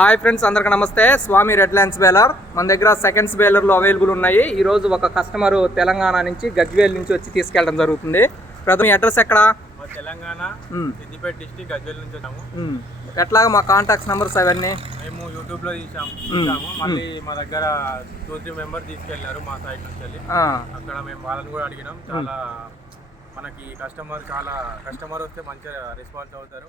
Hi friends, అందరికీ నమస్తే. స్వామి red lands baler మన దగ్గర సెకండ్స్ బేలర్లు అవైలబుల్ ఉన్నాయి. ఈరోజు ఒక కస్టమర్ తెలంగాణ నుంచి గజ్వేల్ నుంచి వచ్చి తీసుకెళ్ళడం జరుగుతుంది. ప్రథమ అడ్రస్ ఎక్కడ? తెలంగాణ సిద్దిపేట డిస్ట్రిక్ట్ గజ్వేల్ నుంచి వచ్చాము. ఎట్లాగా మా కాంటాక్ట్స్ నెంబర్స్ అవన్నీ మేము యూట్యూబ్ లో చూసాము. మళ్ళీ మా దగ్గర 2-3 మెంబర్స్ తీసుకెళ్లారు మా సైడ్ నుంచి వెళ్ళి. అక్కడ మేము వాళ్ళని కూడా అడిగినాం. చాలా మనకి కస్టమర్ వస్తే మంచిగా రెస్పాన్స్ అవుతారు.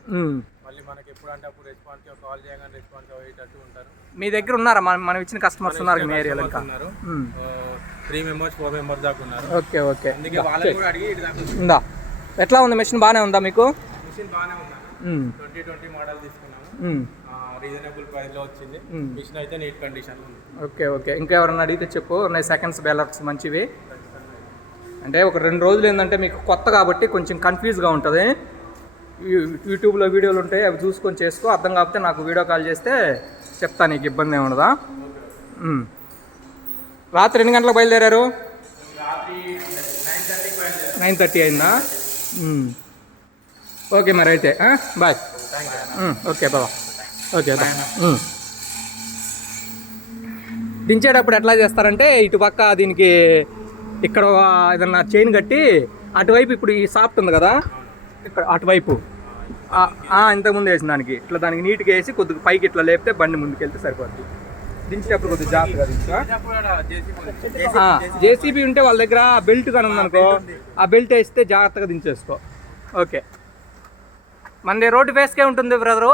మళ్ళీ మనకి ఎప్పుడు అంటే అప్పుడు రెస్పాన్స్ కాల్ చేయగానే రెస్పాన్స్ అయ్యేటట్టు ఉంటారు. మీ దగ్గర ఉన్నారా మనం ఇచ్చిన కస్టమర్స్ ఉన్నారు మీ ఏరియాలో? ఉన్నారు 3 మెంబర్స్ 4 మెంబర్స్ దాకా ఉన్నారు. Okay okay. అందుకే వాళ్ళని కూడా అడిగి ఉందా? ఎట్లా ఉంది మెషిన్? బాగానే ఉందా మీకు? మిషన్ బాగానే ఉందా? 2020 మోడల్ తీసుకున్నాము. రీజనబుల్ ప్రైస్ లో వచ్చింది. మిషన్ అయితే నీట్ కండిషన్ ఉంది. Okay okay. ఇంకా ఎవరన్నా అడిగితే చెప్పు. ఉన్నాయి సెకండ్స్ బేలర్స్ మంచివి. అంటే ఒక 2 రోజులు ఏంటంటే మీకు కొత్త కాబట్టి కొంచెం కన్ఫ్యూజ్గా ఉంటుంది. యూట్యూబ్లో వీడియోలు ఉంటాయి, అవి చూసుకొని చేసుకో. అర్థం కాకపోతే నాకు వీడియో కాల్ చేస్తే చెప్తా, నీకు ఇబ్బంది ఏమి ఉండదా. రాత్రి ఎన్ని గంటలకు బయలుదేరారు? 9:30 అయిందా? ఓకే మరి అయితే బాయ్. ఓకే బాబా. Okay bye. దించేటప్పుడు ఎట్లా చేస్తారంటే ఇటు పక్క దీనికి ఇక్కడ ఏదన్నా చైన్ కట్టి అటువైపు, ఇప్పుడు ఈ సాఫ్ట్ ఉంది కదా ఇక్కడ అటువైపు ఇంతకుముందు వేసిన దానికి ఇట్లా దానికి నీట్గా వేసి కొద్దిగా పైకి ఇట్లా లేపితే బండి ముందుకెళ్తే సరిపోద్ది. దించేటప్పుడు కొద్దిగా జాగ్రత్తగా దించా. జేసీబీ ఉంటే వాళ్ళ దగ్గర బెల్ట్ కానీ ఉందనుకో, ఆ బెల్ట్ వేస్తే జాగ్రత్తగా దించేసుకో. ఓకే. మనది రోడ్డు ఫేస్కే ఉంటుంది బ్రదరు,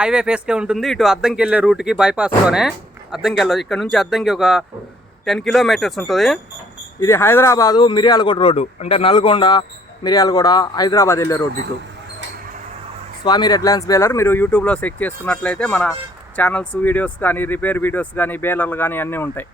హైవే ఫేస్కే ఉంటుంది. ఇటు అద్దంకి వెళ్ళే రూట్కి బైపాస్లోనే అద్దంకి వెళ్ళదు. ఇక్కడ నుంచి అద్దంకి ఒక 10 కిలోమీటర్స్ ఉంటుంది. ఇది హైదరాబాదు మిర్యాలగూడ రోడ్డు, అంటే నల్గొండ మిర్యాలగూడ హైదరాబాద్ వెళ్ళే రోడ్డు. ఇటు స్వామి రెడ్ ల్యాండ్స్ బేలర్ మీరు యూట్యూబ్లో సెర్చ్ చేసుకున్నట్లయితే మన ఛానల్స్ వీడియోస్ కానీ, రిపేర్ వీడియోస్ కానీ, బేలర్లు కానీ అన్నీ ఉంటాయి.